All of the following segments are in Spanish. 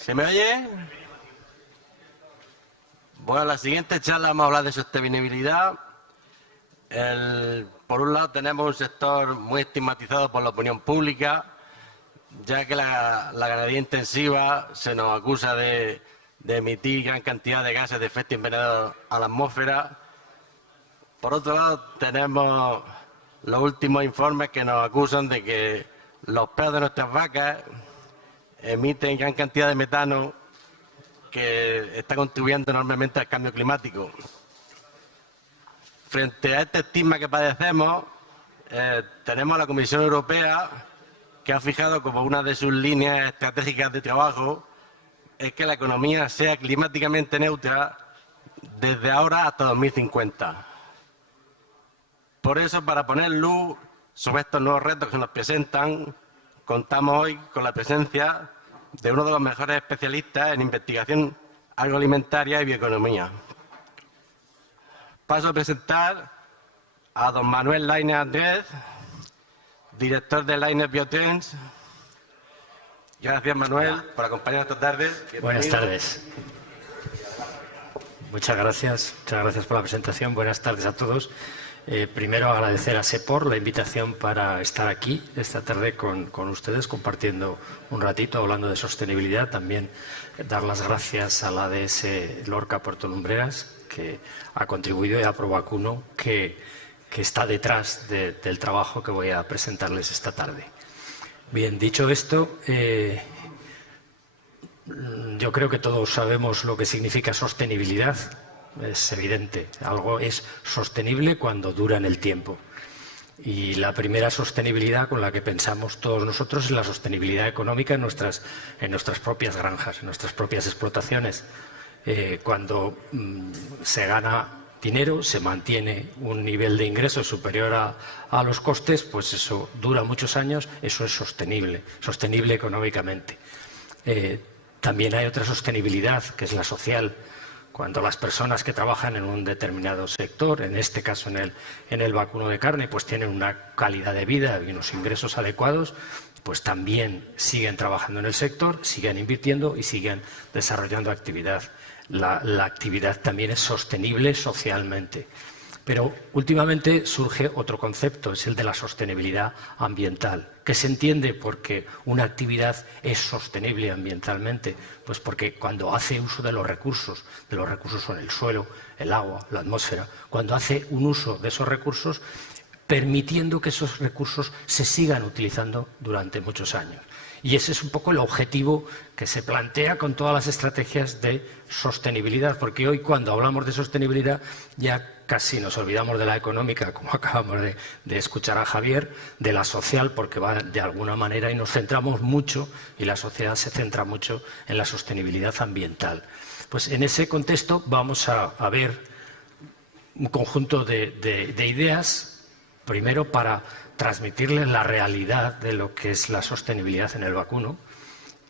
¿Se me oye? Bueno, en la siguiente charla vamos a hablar de sostenibilidad. Por un lado tenemos un sector muy estigmatizado por la opinión pública, ya que la ganadería intensiva se nos acusa de emitir gran cantidad de gases de efecto invernadero a la atmósfera. Por otro lado tenemos los últimos informes que nos acusan de que los peos de nuestras vacas emiten gran cantidad de metano que está contribuyendo enormemente al cambio climático. Frente a este estigma que padecemos, tenemos a la Comisión Europea, que ha fijado como una de sus líneas estratégicas de trabajo es que la economía sea climáticamente neutra desde ahora hasta 2050. Por eso, para poner luz sobre estos nuevos retos que nos presentan, contamos hoy con la presencia de uno de los mejores especialistas en investigación agroalimentaria y bioeconomía. Paso a presentar a don Manuel Lainez Andrés, director de Lainez Biotrends. Gracias, Manuel, por acompañarnos esta tarde. Bienvenido. Buenas tardes. Muchas gracias por la presentación. Buenas tardes a todos. Primero agradecer a SEPOR la invitación para estar aquí esta tarde con ustedes, compartiendo un ratito, hablando de sostenibilidad. También dar las gracias a la ADS Lorca Puerto Lumbreras, que ha contribuido, y a Provacuno, que está detrás del trabajo que voy a presentarles esta tarde. Bien, dicho esto, yo creo que todos sabemos lo que significa sostenibilidad. Es evidente, algo es sostenible cuando dura en el tiempo. Y la primera sostenibilidad con la que pensamos todos nosotros es la sostenibilidad económica en nuestras propias granjas, en nuestras propias explotaciones. Cuando se gana dinero, se mantiene un nivel de ingresos superior a los costes, pues eso dura muchos años, eso es sostenible económicamente. También hay otra sostenibilidad, que es la social. Cuando las personas que trabajan en un determinado sector, en este caso en el vacuno de carne, pues tienen una calidad de vida y unos ingresos adecuados, pues también siguen trabajando en el sector, siguen invirtiendo y siguen desarrollando actividad. La actividad también es sostenible socialmente. Pero últimamente surge otro concepto, es el de la sostenibilidad ambiental, que se entiende porque una actividad es sostenible ambientalmente, pues porque cuando hace uso de los recursos son el suelo, el agua, la atmósfera, cuando hace un uso de esos recursos, permitiendo que esos recursos se sigan utilizando durante muchos años. Y ese es un poco el objetivo que se plantea con todas las estrategias de sostenibilidad, porque hoy cuando hablamos de sostenibilidad ya casi nos olvidamos de la económica, como acabamos de escuchar a Javier, de la social, porque va de alguna manera y nos centramos mucho, y la sociedad se centra mucho en la sostenibilidad ambiental. Pues en ese contexto vamos a ver un conjunto de ideas, primero para transmitirles la realidad de lo que es la sostenibilidad en el vacuno.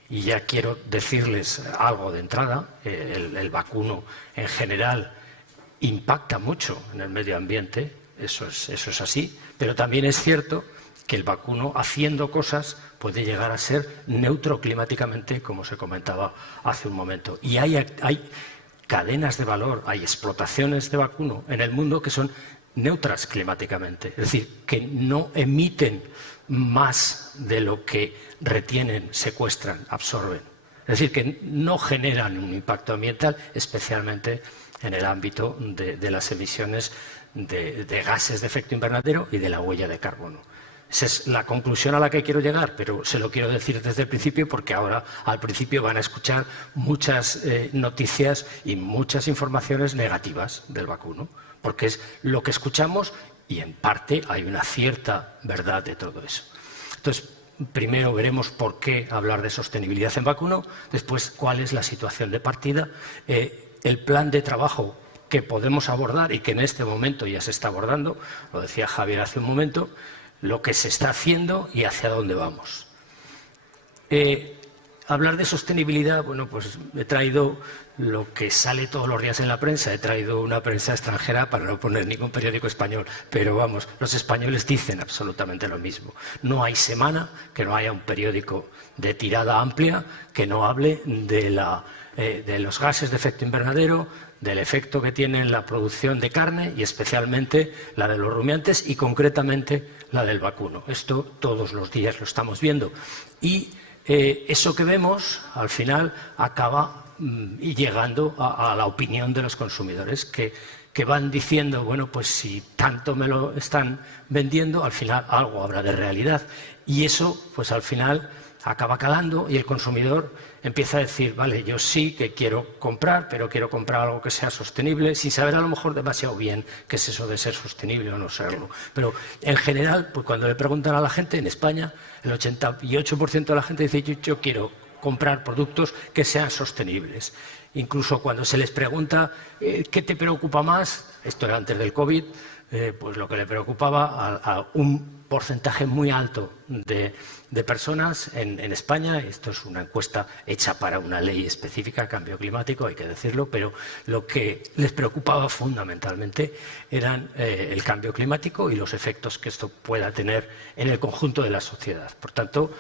Y ya quiero decirles algo de entrada. El vacuno en general impacta mucho en el medio ambiente, eso es así, pero también es cierto que el vacuno, haciendo cosas, puede llegar a ser neutro climáticamente, como se comentaba hace un momento. Y hay cadenas de valor, hay explotaciones de vacuno en el mundo que son neutras climáticamente, es decir, que no emiten más de lo que retienen, secuestran, absorben. Es decir, que no generan un impacto ambiental, especialmente en el ámbito de las emisiones de gases de efecto invernadero y de la huella de carbono. Esa es la conclusión a la que quiero llegar, pero se lo quiero decir desde el principio porque ahora al principio van a escuchar muchas noticias y muchas informaciones negativas del vacuno, porque es lo que escuchamos y en parte hay una cierta verdad de todo eso. Entonces, primero veremos por qué hablar de sostenibilidad en vacuno, después cuál es la situación de partida, el plan de trabajo que podemos abordar y que en este momento ya se está abordando, lo decía Javier hace un momento, lo que se está haciendo y hacia dónde vamos. hablar de sostenibilidad, bueno, pues he traído lo que sale todos los días en la prensa, he traído una prensa extranjera para no poner ningún periódico español, pero vamos, los españoles dicen absolutamente lo mismo. No hay semana que no haya un periódico de tirada amplia que no hable de los gases de efecto invernadero, del efecto que tiene en la producción de carne y especialmente la de los rumiantes y concretamente la del vacuno. Esto todos los días lo estamos viendo. Y eso que vemos, al final, acaba llegando a la opinión de los consumidores, que van diciendo, bueno, pues si tanto me lo están vendiendo, al final algo habrá de realidad. Y eso, pues al final, acaba calando y el consumidor empieza a decir, vale, yo sí que quiero comprar, pero quiero comprar algo que sea sostenible, sin saber a lo mejor demasiado bien qué es eso de ser sostenible o no serlo. Pero en general, pues cuando le preguntan a la gente, en España, el 88% de la gente dice, yo quiero comprar productos que sean sostenibles. Incluso cuando se les pregunta qué te preocupa más, esto era antes del COVID, pues lo que le preocupaba a un porcentaje muy alto de personas en España, esto es una encuesta hecha para una ley específica, cambio climático, hay que decirlo, pero lo que les preocupaba fundamentalmente eran el cambio climático y los efectos que esto pueda tener en el conjunto de la sociedad. Por tanto,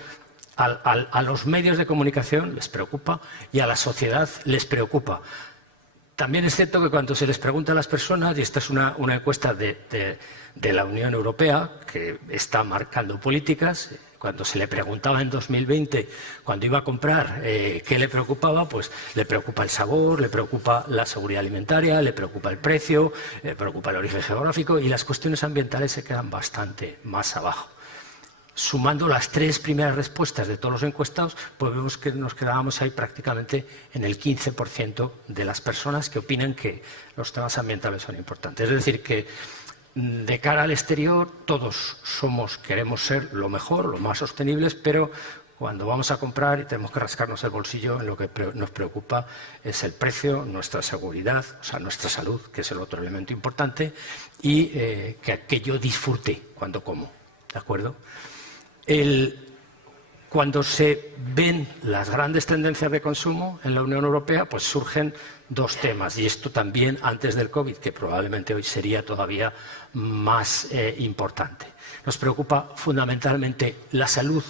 a los medios de comunicación les preocupa y a la sociedad les preocupa. También es cierto que cuando se les pregunta a las personas, y esta es una encuesta de la Unión Europea, que está marcando políticas, cuando se le preguntaba en 2020, cuando iba a comprar, qué le preocupaba, pues le preocupa el sabor, le preocupa la seguridad alimentaria, le preocupa el precio, le preocupa el origen geográfico y las cuestiones ambientales se quedan bastante más abajo. Sumando las tres primeras respuestas de todos los encuestados, pues vemos que nos quedábamos ahí prácticamente en el 15% de las personas que opinan que los temas ambientales son importantes. Es decir, que de cara al exterior todos queremos ser lo mejor, lo más sostenibles, pero cuando vamos a comprar y tenemos que rascarnos el bolsillo, en lo que nos preocupa es el precio, nuestra seguridad, o sea, nuestra salud, que es el otro elemento importante, y que yo disfrute cuando como, ¿de acuerdo? Cuando se ven las grandes tendencias de consumo en la Unión Europea, pues surgen dos temas, y esto también antes del COVID, que probablemente hoy sería todavía más importante. Nos preocupa fundamentalmente la salud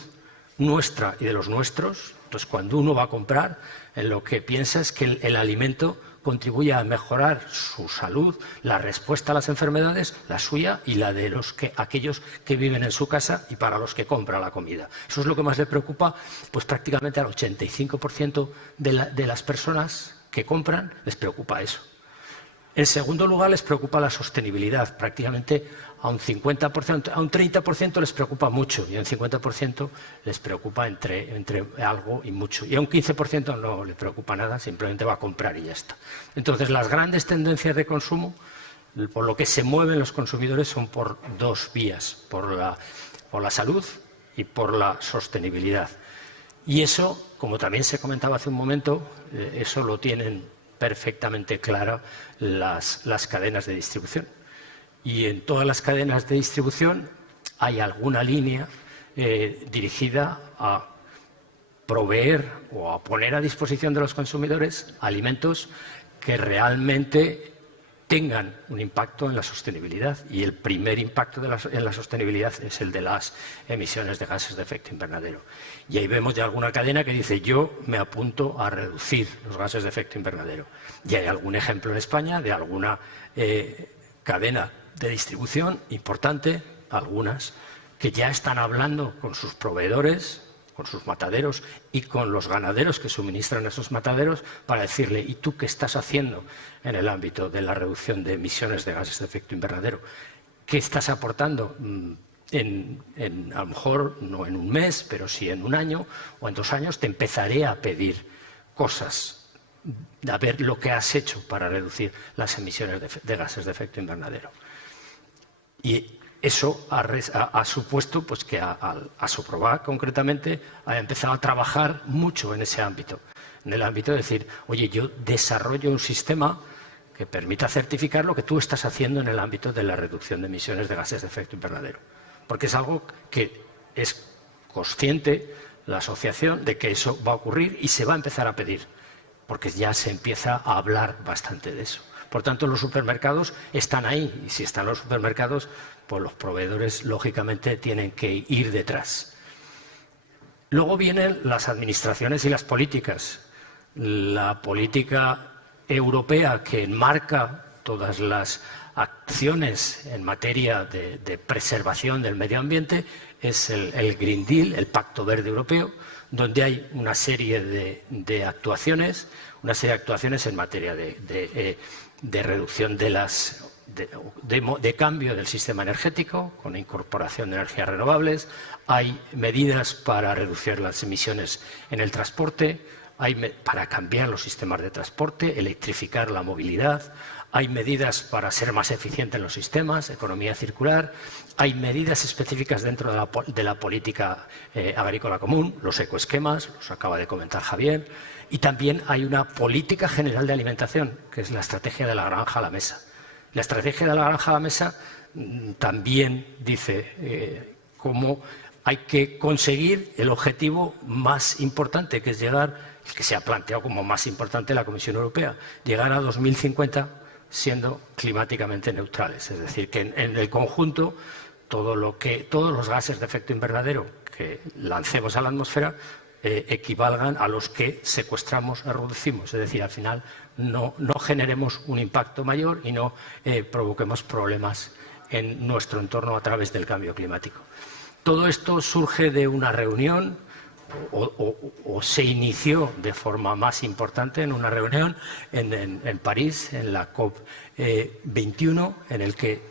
nuestra y de los nuestros. Entonces, cuando uno va a comprar, en lo que piensa es que el alimento contribuye a mejorar su salud, la respuesta a las enfermedades, la suya y la de aquellos que viven en su casa y para los que compra la comida. Eso es lo que más le preocupa, pues prácticamente al 85% de las personas que compran les preocupa eso. En segundo lugar, les preocupa la sostenibilidad. Prácticamente a un 50%, a un 30% les preocupa mucho y a un 50% les preocupa entre algo y mucho. Y a un 15% no le preocupa nada, simplemente va a comprar y ya está. Entonces, las grandes tendencias de consumo, por lo que se mueven los consumidores, son por dos vías, por la salud y por la sostenibilidad. Y eso, como también se comentaba hace un momento, eso lo tienen perfectamente clara las cadenas de distribución. Y en todas las cadenas de distribución hay alguna línea dirigida a proveer o a poner a disposición de los consumidores alimentos que realmente tengan un impacto en la sostenibilidad. Y el primer impacto en la sostenibilidad es el de las emisiones de gases de efecto invernadero. Y ahí vemos ya alguna cadena que dice, yo me apunto a reducir los gases de efecto invernadero. Y hay algún ejemplo en España de alguna cadena de distribución importante, algunas, que ya están hablando con sus proveedores, con sus mataderos y con los ganaderos que suministran esos mataderos para decirle, ¿y tú qué estás haciendo en el ámbito de la reducción de emisiones de gases de efecto invernadero? ¿Qué estás aportando a lo mejor no en un mes, pero sí en un año o en 2 años? Te empezaré a pedir cosas, a ver lo que has hecho para reducir las emisiones de gases de efecto invernadero. Y eso ha supuesto pues, que Asoproba, concretamente, ha empezado a trabajar mucho en ese ámbito. En el ámbito de decir, oye, yo desarrollo un sistema que permita certificar lo que tú estás haciendo en el ámbito de la reducción de emisiones de gases de efecto invernadero. Porque es algo que es consciente la asociación de que eso va a ocurrir y se va a empezar a pedir, porque ya se empieza a hablar bastante de eso. Por tanto, los supermercados están ahí, y si están los supermercados, pues los proveedores, lógicamente, tienen que ir detrás. Luego vienen las administraciones y las políticas. La política europea que enmarca todas las acciones en materia de preservación del medio ambiente es el Green Deal, el Pacto Verde Europeo, donde hay una serie de actuaciones en materia de reducción de cambio del sistema energético, con incorporación de energías renovables. Hay medidas para reducir las emisiones en el transporte, para cambiar los sistemas de transporte, electrificar la movilidad. Hay medidas para ser más eficientes en los sistemas, economía circular. Hay medidas específicas dentro de la política agrícola común, los ecoesquemas, los acaba de comentar Javier. Y también hay una política general de alimentación, que es la estrategia de la granja a la mesa. La estrategia de la granja a la mesa también dice cómo hay que conseguir el objetivo más importante, que es llegar, el que se ha planteado como más importante la Comisión Europea, llegar a 2050 siendo climáticamente neutrales. Es decir, que en el conjunto todos los gases de efecto invernadero que lancemos a la atmósfera equivalgan a los que secuestramos o reducimos. Es decir, al final no generemos un impacto mayor y no provoquemos problemas en nuestro entorno a través del cambio climático. Todo esto surge de una reunión o se inició de forma más importante en una reunión en París, en la COP21, en el que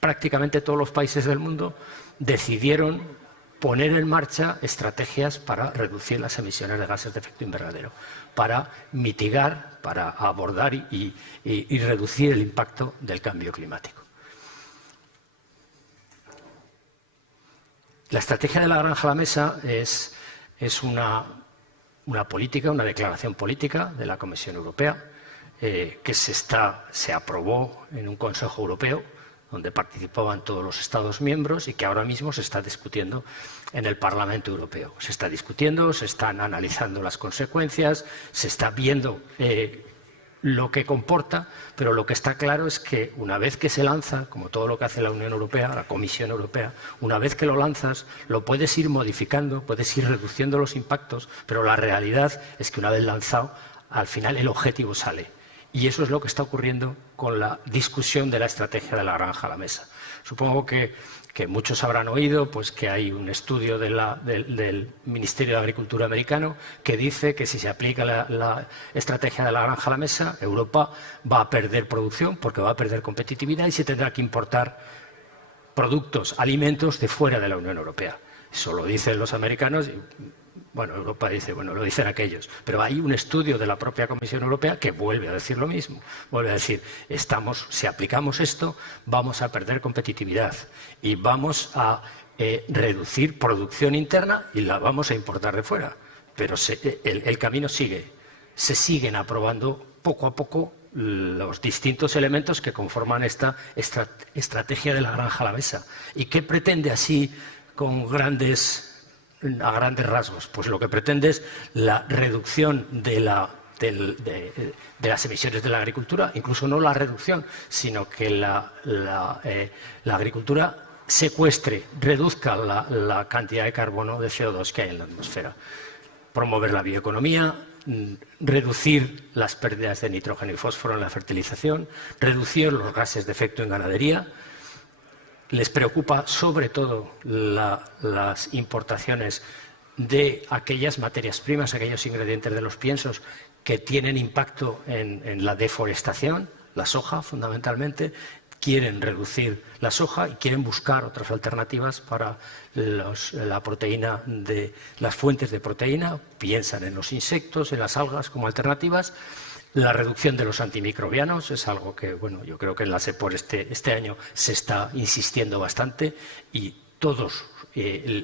prácticamente todos los países del mundo decidieron poner en marcha estrategias para reducir las emisiones de gases de efecto invernadero, para mitigar, para abordar y reducir el impacto del cambio climático. La estrategia de la granja a la mesa es una política, una declaración política de la Comisión Europea que se aprobó en un Consejo Europeo donde participaban todos los Estados miembros y que ahora mismo se está discutiendo en el Parlamento Europeo. Se está discutiendo, se están analizando las consecuencias, se está viendo lo que comporta, pero lo que está claro es que una vez que se lanza, como todo lo que hace la Unión Europea, la Comisión Europea, una vez que lo lanzas, lo puedes ir modificando, puedes ir reduciendo los impactos, pero la realidad es que una vez lanzado, al final el objetivo sale. Y eso es lo que está ocurriendo con la discusión de la estrategia de la granja a la mesa. Supongo que muchos habrán oído pues, que hay un estudio del Ministerio de Agricultura americano que dice que si se aplica la estrategia de la granja a la mesa, Europa va a perder producción porque va a perder competitividad y se tendrá que importar productos, alimentos de fuera de la Unión Europea. Eso lo dicen los americanos y, bueno, Europa dice, bueno, lo dicen aquellos. Pero hay un estudio de la propia Comisión Europea que vuelve a decir lo mismo. Vuelve a decir, si aplicamos esto, vamos a perder competitividad y vamos a reducir producción interna y la vamos a importar de fuera. Pero el camino sigue. Se siguen aprobando poco a poco los distintos elementos que conforman esta estrategia de la granja a la mesa. ¿Y qué pretende así a grandes rasgos? Pues lo que pretende es la reducción de las emisiones de la agricultura, incluso no la reducción, sino que la agricultura reduzca la cantidad de carbono, de CO2 que hay en la atmósfera. Promover la bioeconomía, reducir las pérdidas de nitrógeno y fósforo en la fertilización, reducir los gases de efecto en ganadería. Les preocupa sobre todo las importaciones de aquellas materias primas, aquellos ingredientes de los piensos que tienen impacto en la deforestación, la soja fundamentalmente. Quieren reducir la soja y quieren buscar otras alternativas para la proteína las fuentes de proteína. Piensan en los insectos, en las algas como alternativas. La reducción de los antimicrobianos es algo que, bueno, yo creo que en la SEPOR este año se está insistiendo bastante y todos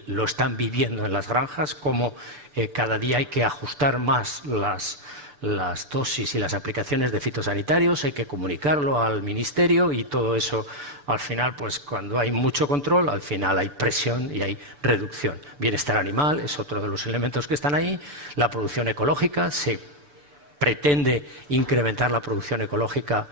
lo están viviendo en las granjas, como cada día hay que ajustar más las dosis y las aplicaciones de fitosanitarios, hay que comunicarlo al ministerio y todo eso, al final, pues cuando hay mucho control, al final hay presión y hay reducción. Bienestar animal es otro de los elementos que están ahí. La producción ecológica, se pretende incrementar la producción ecológica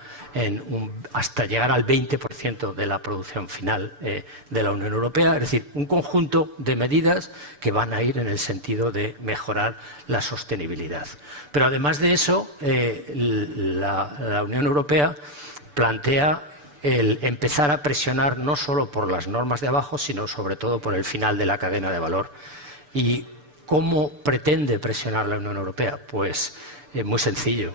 hasta llegar al 20% de la producción final de la Unión Europea. Es decir, un conjunto de medidas que van a ir en el sentido de mejorar la sostenibilidad. Pero además de eso, la Unión Europea plantea el empezar a presionar no solo por las normas de abajo, sino sobre todo por el final de la cadena de valor. ¿Y cómo pretende presionar la Unión Europea? Pues muy sencillo,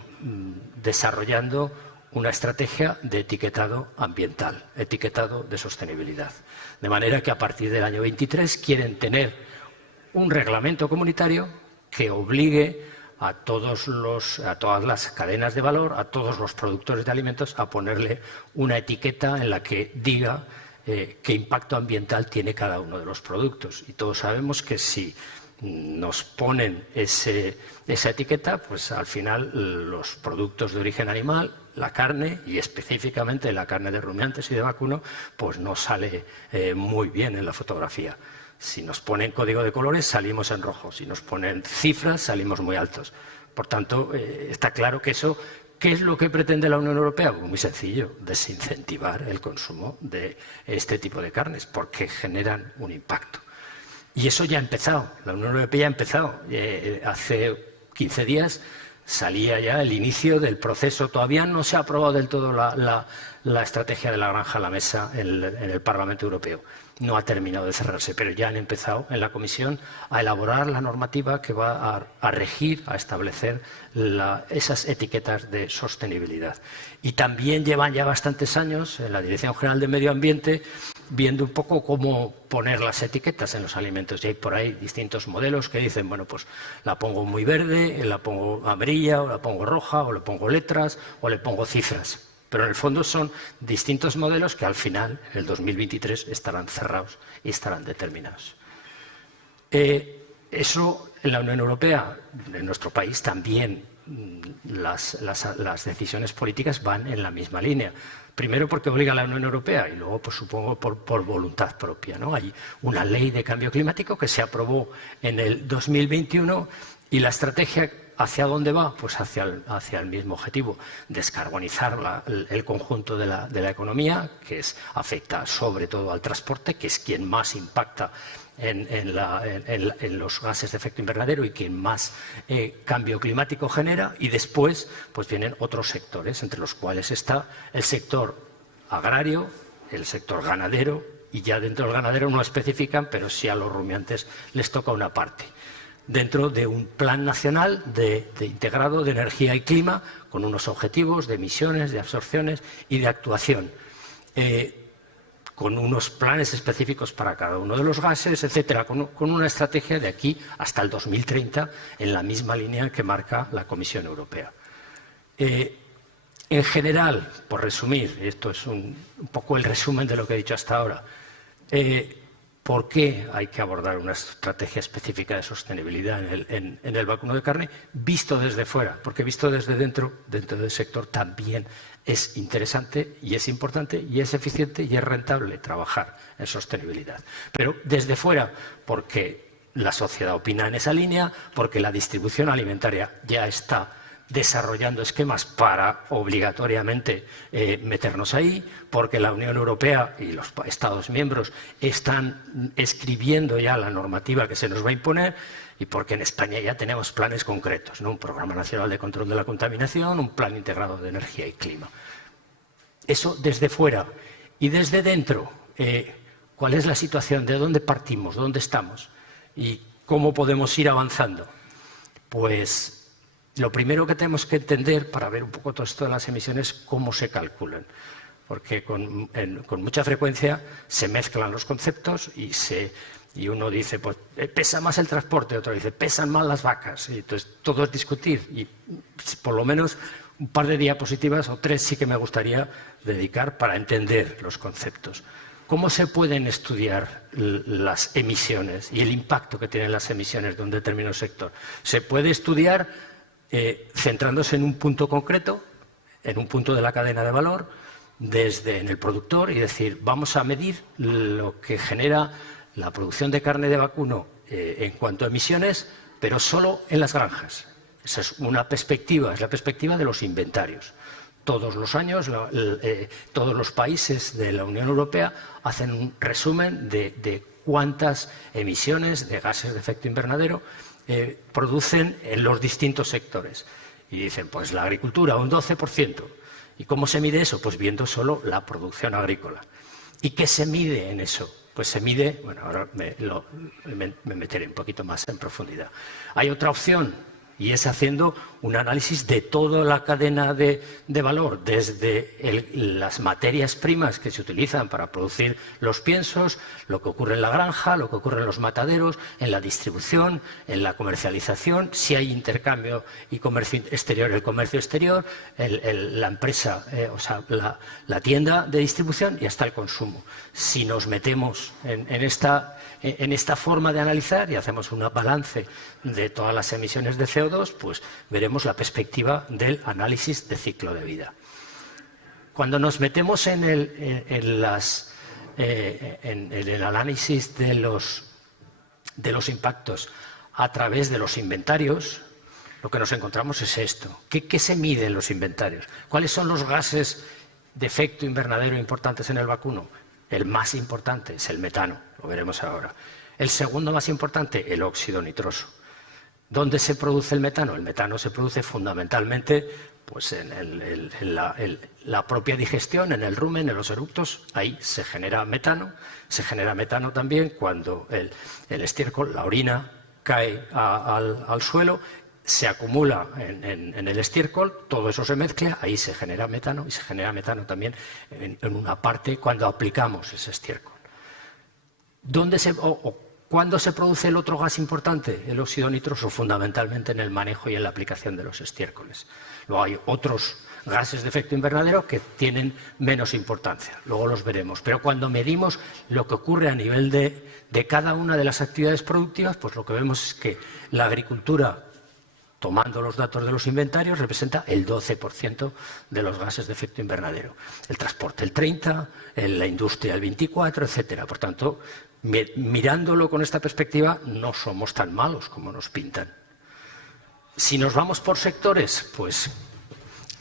desarrollando una estrategia de etiquetado ambiental, etiquetado de sostenibilidad. De manera que a partir del año 23 quieren tener un reglamento comunitario que obligue a todas las cadenas de valor, a todos los productores de alimentos, a ponerle una etiqueta en la que diga qué impacto ambiental tiene cada uno de los productos. Y todos sabemos que si nos ponen esa etiqueta, pues al final los productos de origen animal, la carne y específicamente la carne de rumiantes y de vacuno, pues no sale muy bien en la fotografía. Si nos ponen código de colores salimos en rojo, si nos ponen cifras salimos muy altos. Por tanto, está claro que eso, ¿qué es lo que pretende la Unión Europea? Pues muy sencillo, desincentivar el consumo de este tipo de carnes porque generan un impacto. Y eso ya ha empezado, la Unión Europea ya ha empezado. Hace 15 días salía ya el inicio del proceso. Todavía no se ha aprobado del todo la estrategia de la granja a la mesa en el Parlamento Europeo. No ha terminado de cerrarse, pero ya han empezado en la Comisión a elaborar la normativa que va a regir, a establecer esas etiquetas de sostenibilidad. Y también llevan ya bastantes años en la Dirección General de Medio Ambiente viendo un poco cómo poner las etiquetas en los alimentos. Y hay por ahí distintos modelos que dicen, bueno, pues la pongo muy verde, la pongo amarilla, o la pongo roja, o le pongo letras, o le pongo cifras. Pero en el fondo son distintos modelos que al final, en el 2023, estarán cerrados y estarán determinados. Eso en la Unión Europea, en nuestro país también, las decisiones políticas van en la misma línea. Primero porque obliga a la Unión Europea y luego, pues, supongo, por voluntad propia, ¿no? Hay una ley de cambio climático que se aprobó en el 2021 y la estrategia ¿hacia dónde va? Pues hacia el mismo objetivo, descarbonizar el conjunto de la economía, que afecta sobre todo al transporte, que es quien más impacta en los gases de efecto invernadero y quien más cambio climático genera, y después pues vienen otros sectores, entre los cuales está el sector agrario, el sector ganadero, y ya dentro del ganadero no especifican, pero sí a los rumiantes les toca una parte, dentro de un plan nacional de integrado de energía y clima, con unos objetivos de emisiones, de absorciones y de actuación, con unos planes específicos para cada uno de los gases, etcétera, con una estrategia de aquí hasta el 2030 en la misma línea que marca la Comisión Europea. En general, por resumir, esto es un poco el resumen de lo que he dicho hasta ahora, ¿por qué hay que abordar una estrategia específica de sostenibilidad en el vacuno de carne? Visto desde fuera, porque visto desde dentro del sector también es interesante y es importante y es eficiente y es rentable trabajar en sostenibilidad. Pero desde fuera, porque la sociedad opina en esa línea, porque la distribución alimentaria ya está desarrollando esquemas para obligatoriamente meternos ahí, porque la Unión Europea y los Estados miembros están escribiendo ya la normativa que se nos va a imponer, y porque en España ya tenemos planes concretos, ¿no? Un Programa Nacional de Control de la Contaminación, un Plan Integrado de Energía y Clima. Eso desde fuera. Y desde dentro, ¿cuál es la situación? ¿De dónde partimos? ¿Dónde estamos? ¿Y cómo podemos ir avanzando? Pues lo primero que tenemos que entender para ver un poco todo esto de las emisiones, cómo se calculan. Porque con mucha frecuencia se mezclan los conceptos y uno dice, pues pesa más el transporte, otro dice, pesan más las vacas. Y entonces todo es discutir, y por lo menos un par de diapositivas o 3 sí que me gustaría dedicar para entender los conceptos. ¿Cómo se pueden estudiar las emisiones y el impacto que tienen las emisiones de un determinado sector? Se puede estudiar centrándose en un punto concreto, en un punto de la cadena de valor, en el productor, y decir, vamos a medir lo que genera la producción de carne de vacuno en cuanto a emisiones, pero solo en las granjas. Esa es una perspectiva, es la perspectiva de los inventarios. Todos los años, todos los países de la Unión Europea hacen un resumen de cuántas emisiones de gases de efecto invernadero producen en los distintos sectores. Y dicen, pues la agricultura un 12%. ¿Y cómo se mide eso? Pues viendo solo la producción agrícola. ¿Y qué se mide en eso? Pues se mide, bueno, ahora me meteré un poquito más en profundidad. Hay otra opción, y es haciendo un análisis de toda la cadena de valor, desde las materias primas que se utilizan para producir los piensos, lo que ocurre en la granja, lo que ocurre en los mataderos, en la distribución, en la comercialización, si hay intercambio y comercio exterior, el comercio exterior, la empresa, o sea, la tienda de distribución y hasta el consumo. Si nos metemos en esta forma de analizar y hacemos un balance de todas las emisiones de CO2, pues veremos la perspectiva del análisis de ciclo de vida. Cuando nos metemos en el análisis de los impactos a través de los inventarios, lo que nos encontramos es esto. ¿Qué se mide en los inventarios? ¿Cuáles son los gases de efecto invernadero importantes en el vacuno? El más importante es el metano, lo veremos ahora. El segundo más importante, el óxido nitroso. ¿Dónde se produce el metano? El metano se produce fundamentalmente pues, en la propia digestión, en el rumen, en los eructos. Ahí se genera metano. Se genera metano también cuando el estiércol, la orina, cae al suelo, se acumula en el estiércol, todo eso se mezcla, ahí se genera metano, y se genera metano también en una parte cuando aplicamos ese estiércol. ¿Cuándo se produce el otro gas importante, el óxido nitroso? Fundamentalmente en el manejo y en la aplicación de los estiércoles. Luego hay otros gases de efecto invernadero que tienen menos importancia, luego los veremos. Pero cuando medimos lo que ocurre a nivel de cada una de las actividades productivas, pues lo que vemos es que la agricultura, tomando los datos de los inventarios, representa el 12% de los gases de efecto invernadero. El transporte el 30%, la industria el 24%, etcétera. Por tanto, mirándolo con esta perspectiva, no somos tan malos como nos pintan. Si nos vamos por sectores, pues,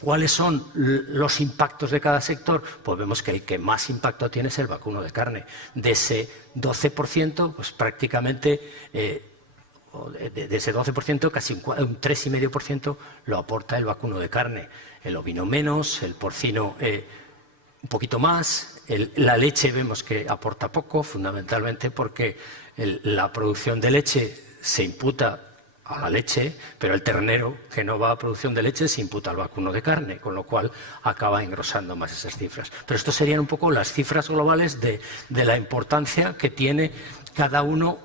¿cuáles son los impactos de cada sector? Pues vemos que el que más impacto tiene es el vacuno de carne. De ese 12%, pues prácticamente, de ese 12%, casi un 3,5% lo aporta el vacuno de carne. El ovino menos, el porcino un poquito más. La leche vemos que aporta poco, fundamentalmente porque la producción de leche se imputa a la leche, pero el ternero que no va a producción de leche se imputa al vacuno de carne, con lo cual acaba engrosando más esas cifras. Pero esto serían un poco las cifras globales de la importancia que tiene cada uno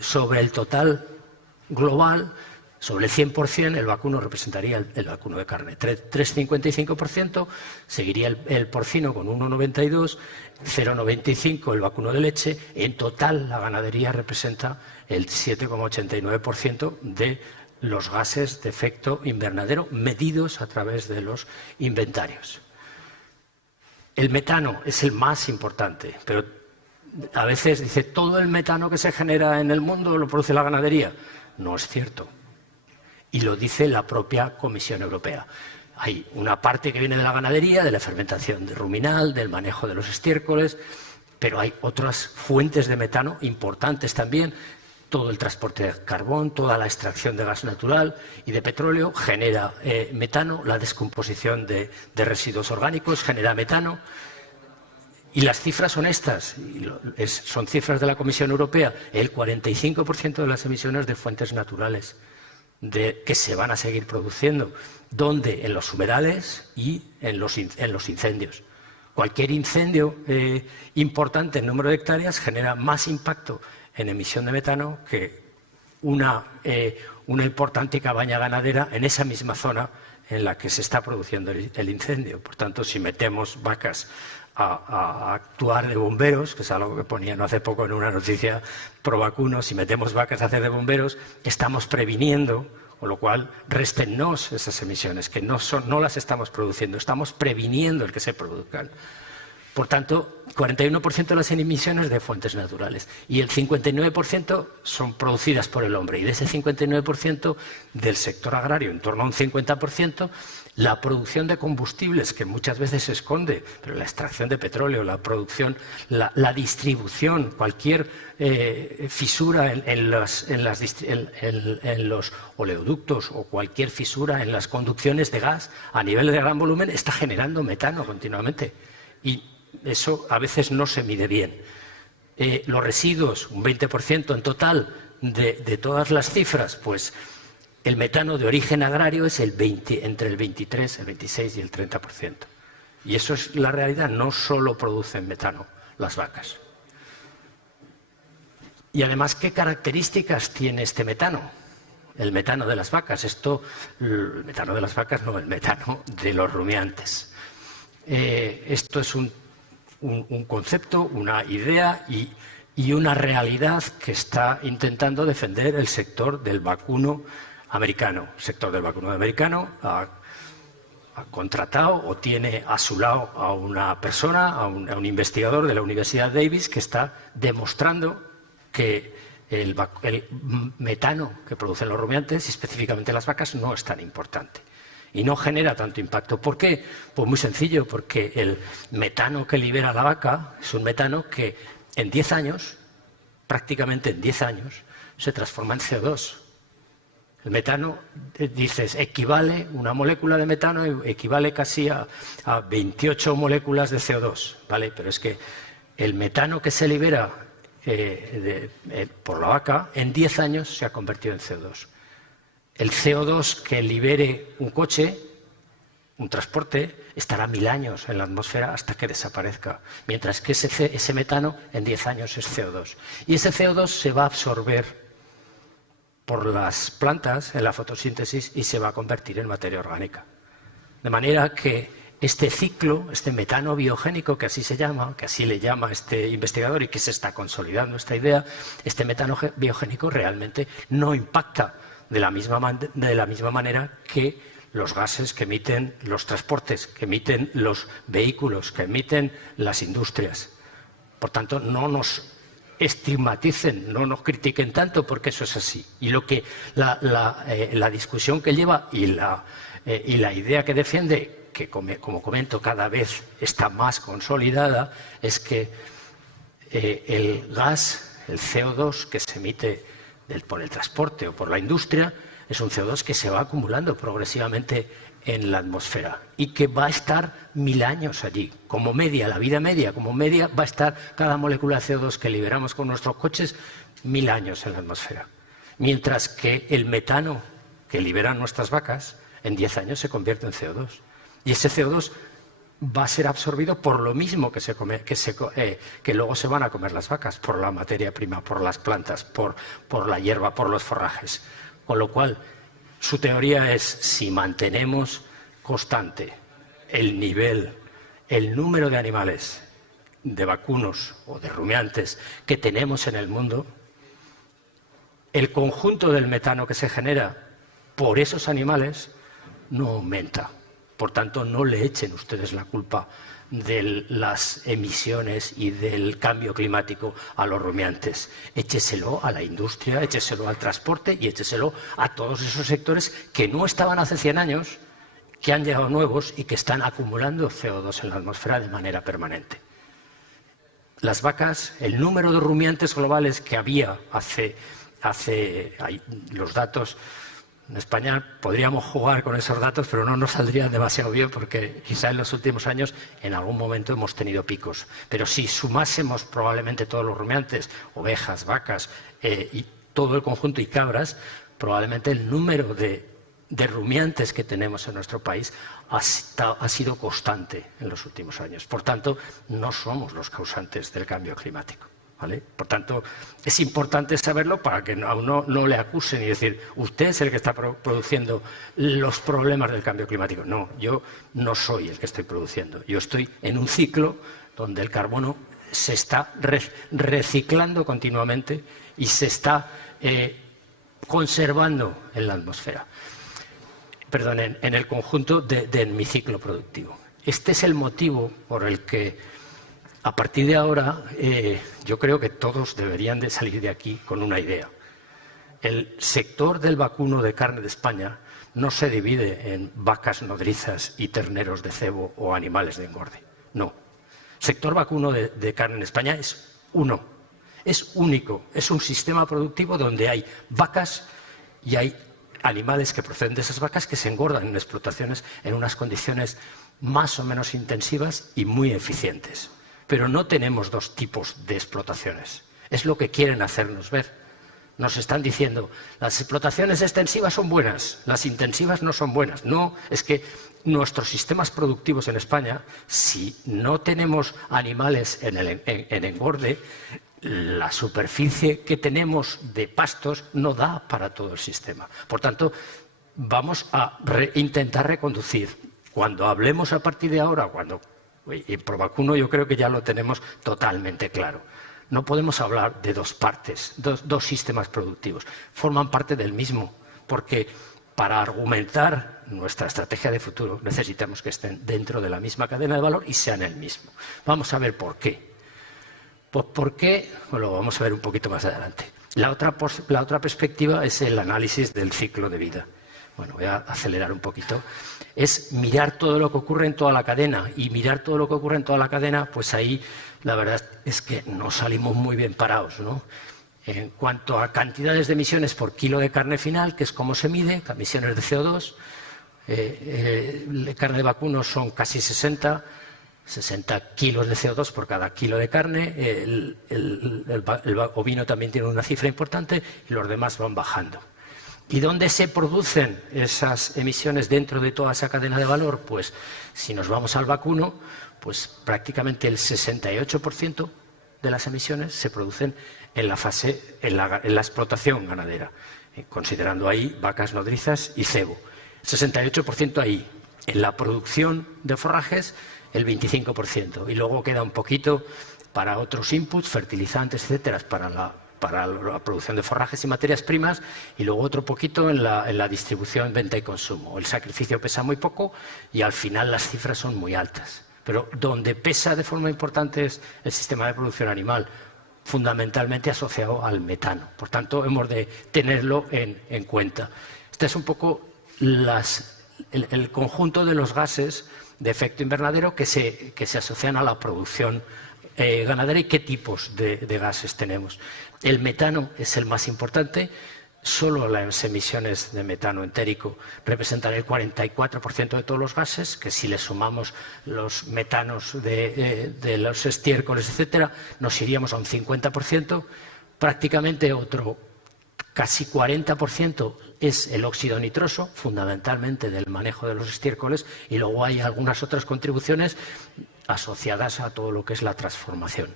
sobre el total global. Sobre el 100%, el vacuno representaría el vacuno de carne. 3,55%, seguiría el porcino con 1,92%, 0,95% el vacuno de leche. En total, la ganadería representa el 7,89% de los gases de efecto invernadero medidos a través de los inventarios. El metano es el más importante, pero a veces dice, ¿todo el metano que se genera en el mundo lo produce la ganadería? No es cierto. Y lo dice la propia Comisión Europea. Hay una parte que viene de la ganadería, de la fermentación de ruminal, del manejo de los estiércoles, pero hay otras fuentes de metano importantes también. Todo el transporte de carbón, toda la extracción de gas natural y de petróleo genera metano, la descomposición de residuos orgánicos genera metano. Y las cifras son estas, son cifras de la Comisión Europea, el 45% de las emisiones de fuentes naturales que se van a seguir produciendo. ¿Dónde? En los humedales y en los incendios. Cualquier incendio importante en número de hectáreas genera más impacto en emisión de metano que una importante cabaña ganadera en esa misma zona en la que se está produciendo el incendio. Por tanto, si metemos vacas a actuar de bomberos, que es algo que ponían hace poco en una noticia pro vacuno, si metemos vacas a hacer de bomberos, estamos previniendo Con lo cual, réstennos esas emisiones, que no las estamos produciendo, estamos previniendo el que se produzcan. Por tanto, 41% de las emisiones de fuentes naturales y el 59% son producidas por el hombre. Y de ese 59% del sector agrario, en torno a un 50%, la producción de combustibles, que muchas veces se esconde, pero la extracción de petróleo, la producción, la distribución, cualquier fisura en los oleoductos o cualquier fisura en las conducciones de gas a nivel de gran volumen está generando metano continuamente. Y eso a veces no se mide bien. Los residuos, un 20% en total de todas las cifras, pues el metano de origen agrario es entre el 23, el 26 y el 30%. Y eso es la realidad, no solo producen metano las vacas. Y además, ¿qué características tiene este metano? El metano de las vacas. El metano de las vacas no, el metano de los rumiantes. Esto es un concepto, una idea y una realidad que está intentando defender el sector del vacuno americano. El sector del vacuno americano ha contratado o tiene a su lado a una persona, a un investigador de la Universidad Davis que está demostrando que el metano que producen los rumiantes, y específicamente las vacas, no es tan importante. Y no genera tanto impacto. ¿Por qué? Pues muy sencillo, porque el metano que libera la vaca es un metano que en 10 años, prácticamente en 10 años, se transforma en CO2. El metano, dices, equivale, una molécula de metano equivale casi a 28 moléculas de CO2, ¿vale? Pero es que el metano que se libera por la vaca, en 10 años se ha convertido en CO2. El CO2 que libere un coche, un transporte, estará 1000 años en la atmósfera hasta que desaparezca. Mientras que ese metano en 10 años es CO2. Y ese CO2 se va a absorber por las plantas en la fotosíntesis y se va a convertir en materia orgánica. De manera que este ciclo, este metano biogénico, que así se llama, que así le llama este investigador y que se está consolidando esta idea, este metano biogénico realmente no impacta de la misma manera que los gases que emiten los transportes, que emiten los vehículos, que emiten las industrias. Por tanto, no nos estigmaticen, no nos critiquen tanto, porque eso es así. Y lo que la discusión que lleva y la idea que defiende, que como comento cada vez está más consolidada, es que el gas, el CO2 que se emite por el transporte o por la industria, es un CO2 que se va acumulando progresivamente en la atmósfera y que va a estar 1000 años allí. Como media, la vida media, como media, va a estar cada molécula de CO2 que liberamos con nuestros coches 1000 años en la atmósfera. Mientras que el metano que liberan nuestras vacas, en 10 años se convierte en CO2. Y ese CO2 va a ser absorbido por lo mismo que luego se van a comer las vacas, por la materia prima, por las plantas, por la hierba, por los forrajes. Con lo cual, su teoría es, si mantenemos constante el nivel, el número de animales, de vacunos o de rumiantes que tenemos en el mundo, el conjunto del metano que se genera por esos animales no aumenta. Por tanto, no le echen ustedes la culpa de las emisiones y del cambio climático a los rumiantes. Écheselo a la industria, écheselo al transporte y écheselo a todos esos sectores que no estaban hace 100 años, que han llegado nuevos y que están acumulando CO2 en la atmósfera de manera permanente. Las vacas, el número de rumiantes globales que había los datos. En España podríamos jugar con esos datos, pero no nos saldrían demasiado bien porque quizá en los últimos años en algún momento hemos tenido picos. Pero si sumásemos probablemente todos los rumiantes, ovejas, vacas y todo el conjunto y cabras, probablemente el número de rumiantes que tenemos en nuestro país ha sido constante en los últimos años. Por tanto, no somos los causantes del cambio climático. ¿Vale? Por tanto, es importante saberlo para que a uno no le acusen y decir, usted es el que está produciendo los problemas del cambio climático. No, yo no soy el que estoy produciendo. Yo estoy en un ciclo donde el carbono se está reciclando continuamente y se está conservando en la atmósfera, perdón, en el conjunto de mi ciclo productivo. Este es el motivo por el que a partir de ahora yo creo que todos deberían de salir de aquí con una idea. El sector del vacuno de carne de España no se divide en vacas nodrizas y terneros de cebo o animales de engorde. No. El sector vacuno de carne en España es uno, es único. Es un sistema productivo donde hay vacas y hay animales que proceden de esas vacas que se engordan en explotaciones en unas condiciones más o menos intensivas y muy eficientes. Pero no tenemos dos tipos de explotaciones. Es lo que quieren hacernos ver. Nos están diciendo, las explotaciones extensivas son buenas, las intensivas no son buenas. No, es que nuestros sistemas productivos en España, si no tenemos animales en engorde, la superficie que tenemos de pastos no da para todo el sistema. Por tanto, vamos a intentar reconducir. Cuando hablemos a partir de ahora, y por vacuno yo creo que ya lo tenemos totalmente claro. No podemos hablar de dos partes, dos sistemas productivos. Forman parte del mismo, porque para argumentar nuestra estrategia de futuro necesitamos que estén dentro de la misma cadena de valor y sean el mismo. Vamos a ver por qué. Pues ¿por qué? Bueno, lo vamos a ver un poquito más adelante. La otra perspectiva es el análisis del ciclo de vida. Bueno, voy a acelerar un poquito. Es mirar todo lo que ocurre en toda la cadena. Y mirar todo lo que ocurre en toda la cadena, pues ahí la verdad es que no salimos muy bien parados, ¿no? En cuanto a cantidades de emisiones por kilo de carne final, que es cómo se mide, emisiones de CO2, carne de vacuno son casi 60 kilos de CO2 por cada kilo de carne, el ovino también tiene una cifra importante y los demás van bajando. ¿Y dónde se producen esas emisiones dentro de toda esa cadena de valor? Pues si nos vamos al vacuno, pues prácticamente el 68% de las emisiones se producen en la explotación ganadera, considerando ahí vacas nodrizas y cebo. 68% ahí. En la producción de forrajes, el 25%. Y luego queda un poquito para otros inputs, fertilizantes, etcétera, para la producción de forrajes y materias primas, y luego otro poquito en la distribución, venta y consumo. El sacrificio pesa muy poco y al final las cifras son muy altas. Pero donde pesa de forma importante es el sistema de producción animal, fundamentalmente asociado al metano. Por tanto, hemos de tenerlo en cuenta. Este es un poco el conjunto de los gases de efecto invernadero que se asocian a la producción ganadera y qué tipos de gases tenemos. El metano es el más importante. Solo las emisiones de metano entérico representan el 44% de todos los gases, que si le sumamos los metanos de los estiércoles, etcétera, nos iríamos a un 50%. Prácticamente otro casi 40% es el óxido nitroso, fundamentalmente del manejo de los estiércoles, y luego hay algunas otras contribuciones asociadas a todo lo que es la transformación.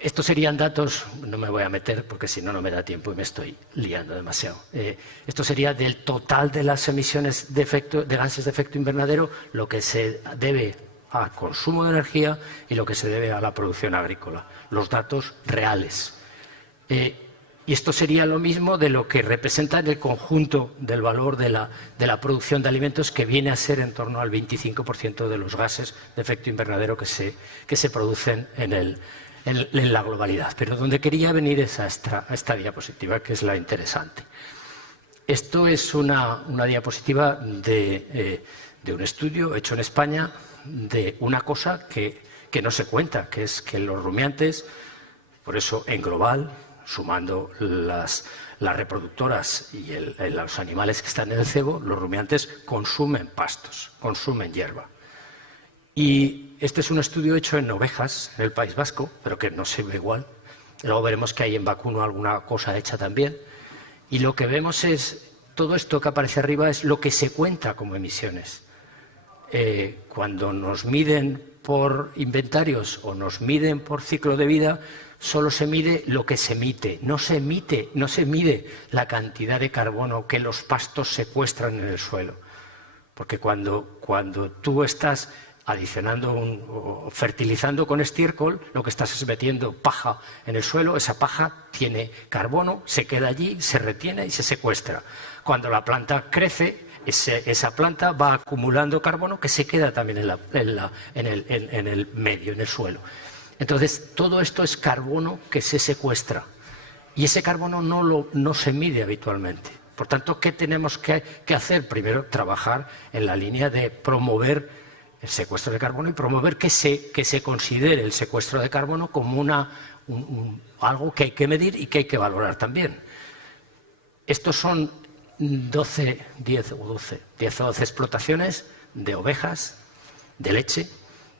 Estos serían datos, no me voy a meter porque si no, no me da tiempo y me estoy liando demasiado. Esto sería del total de las emisiones de gases de efecto invernadero, lo que se debe al consumo de energía y lo que se debe a la producción agrícola. Los datos reales. Y esto sería lo mismo de lo que representa en el conjunto del valor de la producción de alimentos, que viene a ser en torno al 25% de los gases de efecto invernadero que se producen en la globalidad. Pero donde quería venir es a esta diapositiva, que es la interesante. Esto es una diapositiva de un estudio hecho en España de una cosa que no se cuenta, que es que los rumiantes, por eso en global, sumando las reproductoras y los animales que están en el cebo, los rumiantes consumen pastos, consumen hierba. Y este es un estudio hecho en ovejas, en el País Vasco, pero que no se ve igual. Luego veremos que hay en vacuno alguna cosa hecha también. Y lo que vemos es, todo esto que aparece arriba es lo que se cuenta como emisiones. Cuando nos miden por inventarios o nos miden por ciclo de vida, solo se mide lo que se emite. No se mide la cantidad de carbono que los pastos secuestran en el suelo. Porque cuando tú estás adicionando o fertilizando con estiércol, lo que estás es metiendo paja en el suelo. Esa paja tiene carbono, se queda allí, se retiene y se secuestra. Cuando la planta crece, esa planta va acumulando carbono que se queda también en el medio, en el suelo. Entonces, todo esto es carbono que se secuestra. Y ese carbono no se mide habitualmente. Por tanto, ¿qué tenemos que hacer? Primero, trabajar en la línea de promover el secuestro de carbono y promover que se considere el secuestro de carbono como algo que hay que medir y que hay que valorar también. Estos son 10 o 12 explotaciones de ovejas, de leche,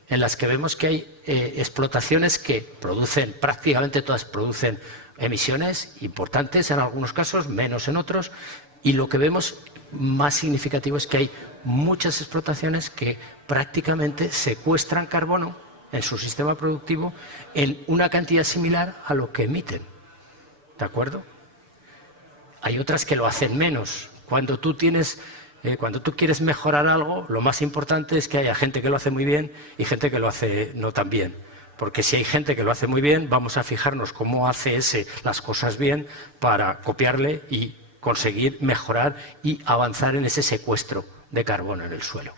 en las que vemos que hay explotaciones que producen, prácticamente todas producen emisiones importantes en algunos casos, menos en otros, y lo que vemos más significativo es que hay muchas explotaciones que prácticamente secuestran carbono en su sistema productivo en una cantidad similar a lo que emiten. ¿De acuerdo? Hay otras que lo hacen menos. Cuando tú quieres mejorar algo, lo más importante es que haya gente que lo hace muy bien y gente que lo hace no tan bien. Porque si hay gente que lo hace muy bien, vamos a fijarnos cómo hace ese las cosas bien para copiarle y conseguir mejorar y avanzar en ese secuestro de carbono en el suelo.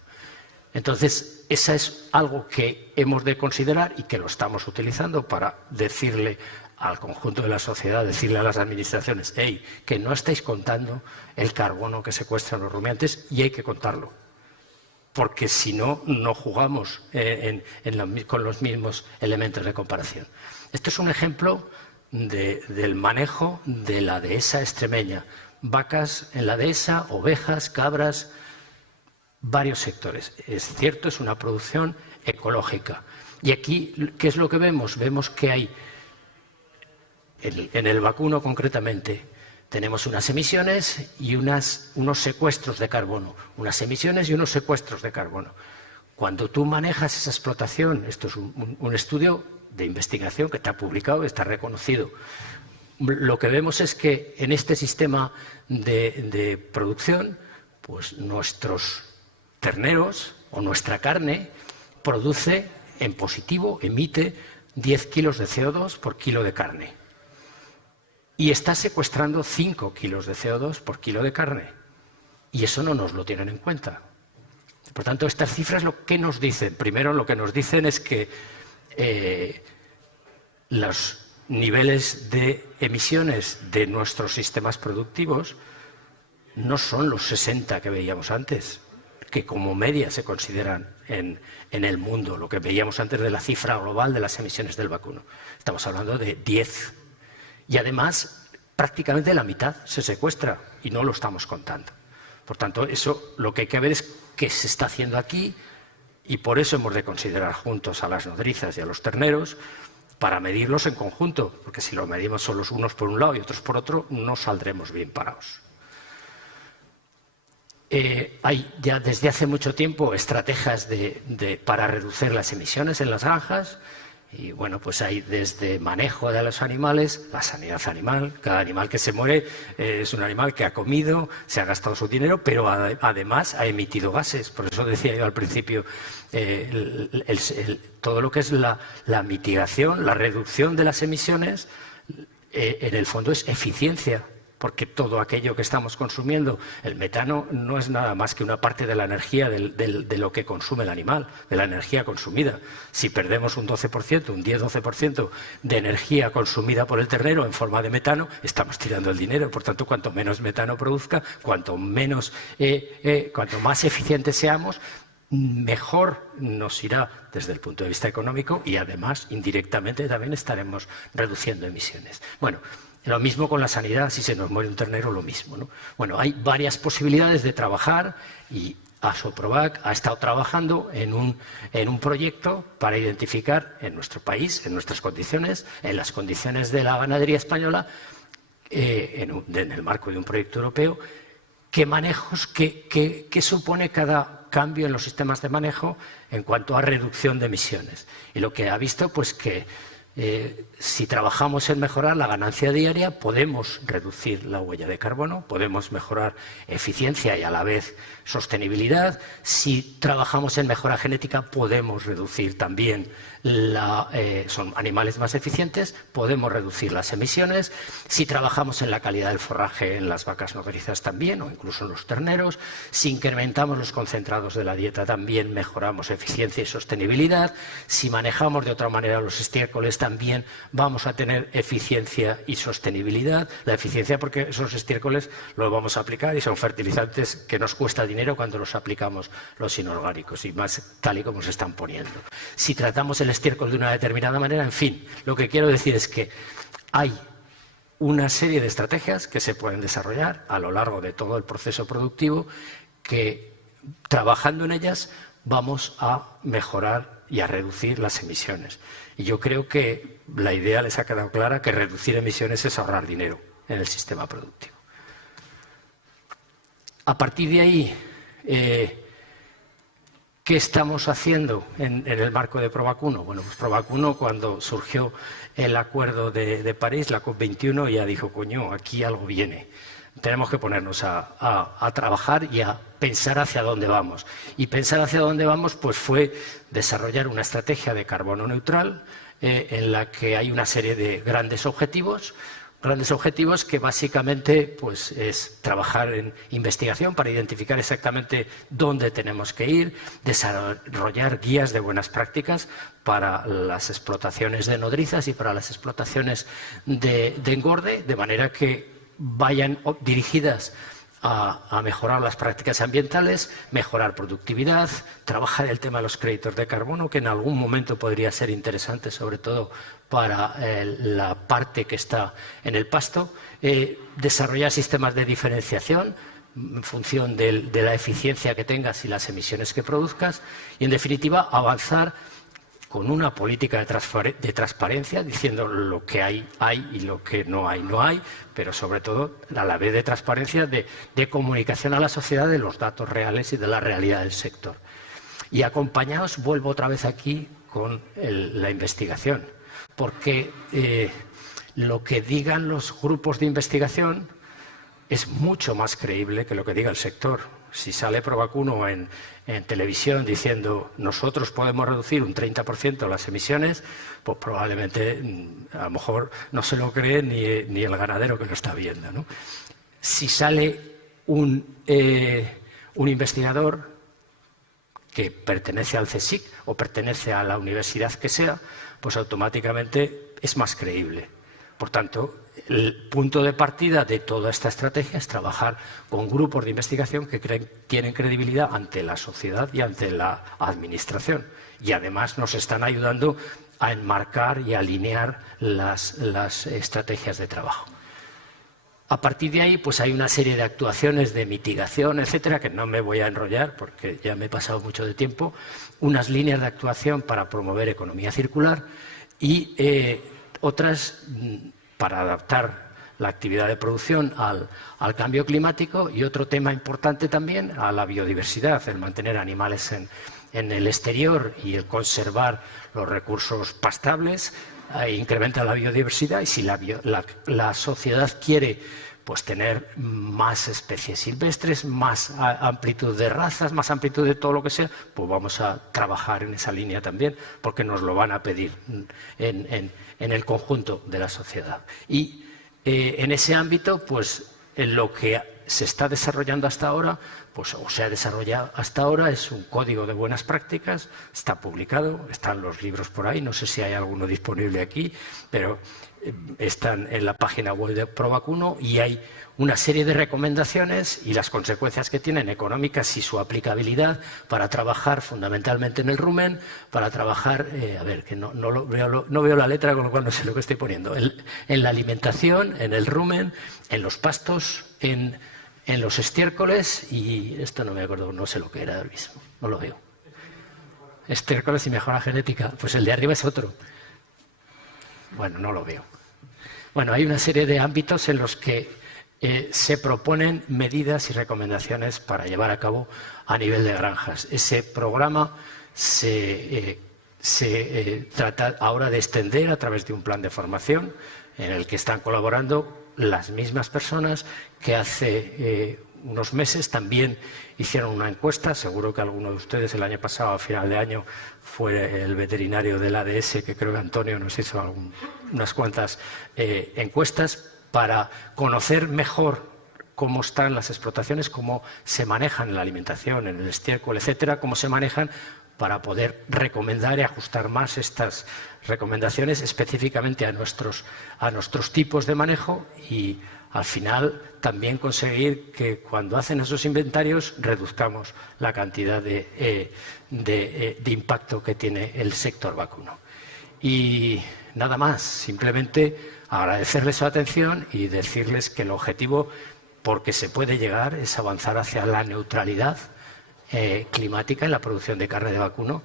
Entonces, esa es algo que hemos de considerar y que lo estamos utilizando para decirle al conjunto de la sociedad, decirle a las administraciones, hey, que no estáis contando el carbono que secuestran los rumiantes y hay que contarlo. Porque si no, no jugamos con los mismos elementos de comparación. Esto es un ejemplo del manejo de la dehesa extremeña. Vacas en la dehesa, ovejas, cabras, varios sectores. Es cierto, es una producción ecológica. Y aquí, ¿qué es lo que vemos? Vemos que hay, en el vacuno concretamente, tenemos unas emisiones y unos secuestros de carbono. Unas emisiones y unos secuestros de carbono. Cuando tú manejas esa explotación, esto es un estudio de investigación que está publicado, está reconocido. Lo que vemos es que en este sistema de producción, pues nuestros terneros o nuestra carne produce en positivo, emite 10 kilos de CO2 por kilo de carne. Y está secuestrando 5 kilos de CO2 por kilo de carne. Y eso no nos lo tienen en cuenta. Por tanto, estas cifras, ¿lo que nos dicen? Primero, lo que nos dicen es que los niveles de emisiones de nuestros sistemas productivos no son los 60 que veíamos antes, que como media se consideran en el mundo, lo que veíamos antes de la cifra global de las emisiones del vacuno. Estamos hablando de 10. Y además, prácticamente la mitad se secuestra y no lo estamos contando. Por tanto, eso lo que hay que ver es qué se está haciendo aquí y por eso hemos de considerar juntos a las nodrizas y a los terneros para medirlos en conjunto, porque si los medimos solos unos por un lado y otros por otro, no saldremos bien parados. Hay ya desde hace mucho tiempo estrategias para reducir las emisiones en las granjas. Y bueno, pues hay desde manejo de los animales, la sanidad animal. Cada animal que se muere es un animal que ha comido, se ha gastado su dinero, pero además ha emitido gases. Por eso decía yo al principio, todo lo que es la mitigación, la reducción de las emisiones, en el fondo es eficiencia. Porque todo aquello que estamos consumiendo, el metano no es nada más que una parte de la energía de lo que consume el animal, de la energía consumida. Si perdemos un 12%, un 10-12% de energía consumida por el ternero en forma de metano, estamos tirando el dinero. Por tanto, cuanto menos metano produzca, cuanto más eficientes seamos, mejor nos irá desde el punto de vista económico y además, indirectamente, también estaremos reduciendo emisiones. Bueno, lo mismo con la sanidad, si se nos muere un ternero, lo mismo, ¿no? Bueno, hay varias posibilidades de trabajar y Asoprovac ha estado trabajando en un proyecto para identificar en nuestro país, en nuestras condiciones, en las condiciones de la ganadería española, en el marco de un proyecto europeo, qué manejos, qué supone cada cambio en los sistemas de manejo en cuanto a reducción de emisiones. Y lo que ha visto, pues que Si trabajamos en mejorar la ganancia diaria, podemos reducir la huella de carbono, podemos mejorar eficiencia y a la vez sostenibilidad. Si trabajamos en mejora genética, podemos reducir también son animales más eficientes, podemos reducir las emisiones. Si trabajamos en la calidad del forraje en las vacas nodrizas también, o incluso en los terneros. Si incrementamos los concentrados de la dieta, también mejoramos eficiencia y sostenibilidad. Si manejamos de otra manera los estiércoles, también vamos a tener eficiencia y sostenibilidad. La eficiencia porque esos estiércoles los vamos a aplicar y son fertilizantes que nos cuesta dinero cuando los aplicamos los inorgánicos y más tal y como se están poniendo. Si tratamos el estiércol de una determinada manera, en fin, lo que quiero decir es que hay una serie de estrategias que se pueden desarrollar a lo largo de todo el proceso productivo que, trabajando en ellas, vamos a mejorar y a reducir las emisiones. Y yo creo que la idea les ha quedado clara, que reducir emisiones es ahorrar dinero en el sistema productivo. A partir de ahí, ¿qué estamos haciendo en el marco de Provacuno? Bueno, pues Provacuno, cuando surgió el acuerdo de París, la COP21, ya dijo, coño, aquí algo viene. Tenemos que ponernos a trabajar y a pensar hacia dónde vamos. Y pensar hacia dónde vamos pues fue desarrollar una estrategia de carbono neutral en la que hay una serie de grandes objetivos que básicamente pues, es trabajar en investigación para identificar exactamente dónde tenemos que ir, desarrollar guías de buenas prácticas para las explotaciones de nodrizas y para las explotaciones de engorde, de manera que vayan dirigidas a mejorar las prácticas ambientales, mejorar productividad, trabajar el tema de los créditos de carbono, que en algún momento podría ser interesante, sobre todo para la parte que está en el pasto, desarrollar sistemas de diferenciación en función de la eficiencia que tengas y las emisiones que produzcas y, en definitiva, avanzar con una política de transparencia, diciendo lo que hay y lo que no hay, pero sobre todo a la vez de transparencia de comunicación a la sociedad de los datos reales y de la realidad del sector. Y acompañados, vuelvo otra vez aquí con la investigación, porque lo que digan los grupos de investigación es mucho más creíble que lo que diga el sector. Si sale Provacuno en televisión diciendo nosotros podemos reducir un 30% las emisiones, pues probablemente a lo mejor no se lo cree ni el ganadero que lo está viendo, ¿no? Si sale un investigador que pertenece al CSIC o pertenece a la universidad que sea, pues automáticamente es más creíble. Por tanto, el punto de partida de toda esta estrategia es trabajar con grupos de investigación que tienen credibilidad ante la sociedad y ante la administración. Y además nos están ayudando a enmarcar y a alinear las estrategias de trabajo. A partir de ahí, pues hay una serie de actuaciones de mitigación, etcétera, que no me voy a enrollar porque ya me he pasado mucho de tiempo, unas líneas de actuación para promover economía circular y otras para adaptar la actividad de producción al cambio climático y otro tema importante también a la biodiversidad, el mantener animales en el exterior y el conservar los recursos pastables incrementa la biodiversidad y si la sociedad quiere pues tener más especies silvestres, más amplitud de razas, más amplitud de todo lo que sea, pues vamos a trabajar en esa línea también porque nos lo van a pedir en el conjunto de la sociedad. Y en ese ámbito, pues en lo que se está desarrollando hasta ahora, pues o se ha desarrollado hasta ahora, es un código de buenas prácticas, está publicado, están los libros por ahí, no sé si hay alguno disponible aquí, pero están en la página web de Provacuno y hay una serie de recomendaciones y las consecuencias que tienen económicas y su aplicabilidad para trabajar fundamentalmente en el rumen, para trabajar, a ver, que no veo la letra, con lo cual no sé lo que estoy poniendo, en la alimentación, en el rumen, en los pastos, en los estiércoles y esto no me acuerdo, no sé lo que era ahora mismo, no lo veo. Estiércoles y mejora genética, pues el de arriba es otro. Bueno, no lo veo. Bueno, hay una serie de ámbitos en los que se proponen medidas y recomendaciones para llevar a cabo a nivel de granjas. Ese programa se se trata ahora de extender a través de un plan de formación en el que están colaborando las mismas personas que hace unos meses también hicieron una encuesta. Seguro que alguno de ustedes el año pasado, a final de año, fue el veterinario del ADS, que creo que Antonio nos hizo unas cuantas encuestas para conocer mejor cómo están las explotaciones, cómo se manejan en la alimentación, en el estiércol, etcétera, cómo se manejan, para poder recomendar y ajustar más estas recomendaciones específicamente a nuestros tipos de manejo y al final también conseguir que cuando hacen esos inventarios reduzcamos la cantidad de impacto que tiene el sector vacuno. Y nada más, simplemente agradecerles su atención y decirles que el objetivo, porque se puede llegar, es avanzar hacia la neutralidad climática en la producción de carne de vacuno,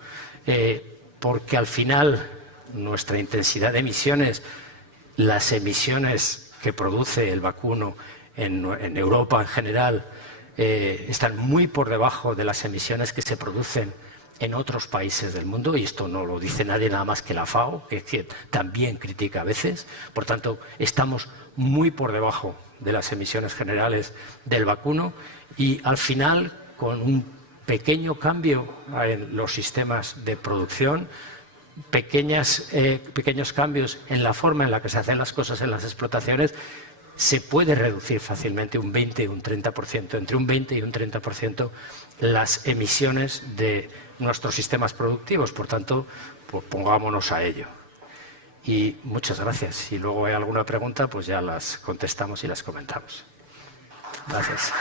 porque al final nuestra intensidad de emisiones, las emisiones que produce el vacuno en Europa en general, están muy por debajo de las emisiones que se producen en otros países del mundo, y esto no lo dice nadie nada más que la FAO, que también critica a veces. Por tanto, estamos muy por debajo de las emisiones generales del vacuno y al final, con un pequeño cambio en los sistemas de producción, pequeños cambios en la forma en la que se hacen las cosas en las explotaciones, se puede reducir fácilmente un 20 y un 30%, entre un 20 y un 30% las emisiones de nuestros sistemas productivos. Por tanto, pues pongámonos a ello. Y muchas gracias. Si luego hay alguna pregunta, pues ya las contestamos y las comentamos. Gracias.